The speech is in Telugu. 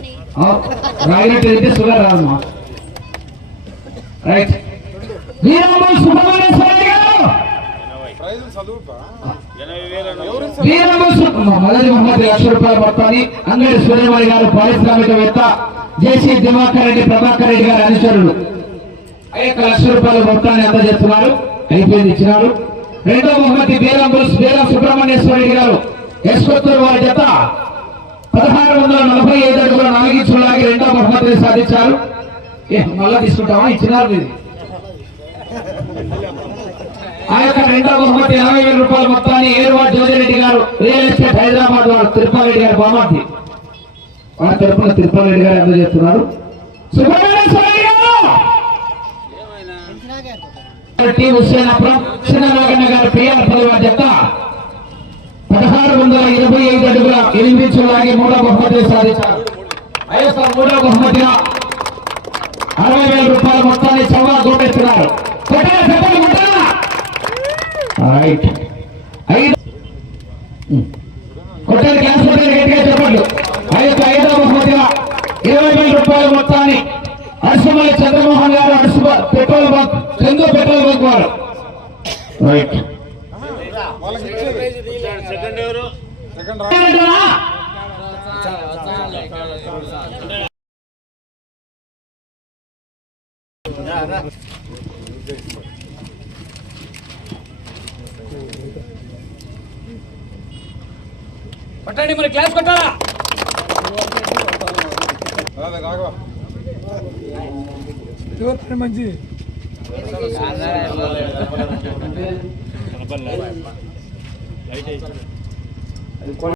రాదని రాగినట్టు అయితే షుగర్ రాదమ్మా రైట్. వీరమ్మ సుబ్రహ్మణ్యేశ్వర గారు. వీరమ్మ మొదటి మహమ్మద్ లక్ష రూపాయల మొత్తాన్ని అంగడి సూర్యమణి గారు పారిశ్రామికవేత్త జేసీ దివాకర్ రెడ్డి ప్రభాకర్ రెడ్డి గారి అనుచరులు. ఐదు లక్ష రూపాయల మొత్తాన్ని అందజేస్తున్నారు అయిపోయింది ఇచ్చినారు. రెండో బహుమతి బీరంబుల్ బీరం సుబ్రహ్మణ్యేశ్వర రెడ్డి గారు. యశ్వత్తూరు వారి జత పదహారు వందల నలభై ఐదు బహుమతిని ఏ మళ్ళా తీసుకుంటామా? ఇచ్చినారు మీరు. ఆ యొక్క రెండవ బహుమతి ఎనభై వేల రూపాయల మొత్తాన్ని ఏరువా జ్యోతిరెడ్డి గారు రియల్ ఎస్టేట్ హైదరాబాద్ వారు తిరుపతి రెడ్డి గారు బహుమతి. వాళ్ళ తరపున తిరుపతి రెడ్డి గారు అందజేస్తున్నారు సుబ్రహ్మణ్యేశ్వర టి హుస్సేనాపురం చిన్న నాగన్న గారు పిఆర్ పదవ జత పదహారు వందల ఇరవై ఐదు అడుగుల ఎనిమిది చులాగి మూడవ బహుమతి సాధించారు. యొక్క మూడో బహుమతిగా అరవై వేల రూపాయల మొత్తాన్ని చౌగా ఐదు. కొట్టండి క్లాస్ కొట్టండి గట్టిగా చెప్పండి. యొక్క ఐదో బహుమతిగా ఇరవై వేల రూపాయల మొత్తాన్ని అరసుమల్లి చంద్రమోహన్ గారు Arasu petrol bunk Chandu petrol bunk వారు. రైట్. సెకండ్ ఎవరు? కొట్టండి మరి క్లాస్ కొట్టాలా మంచి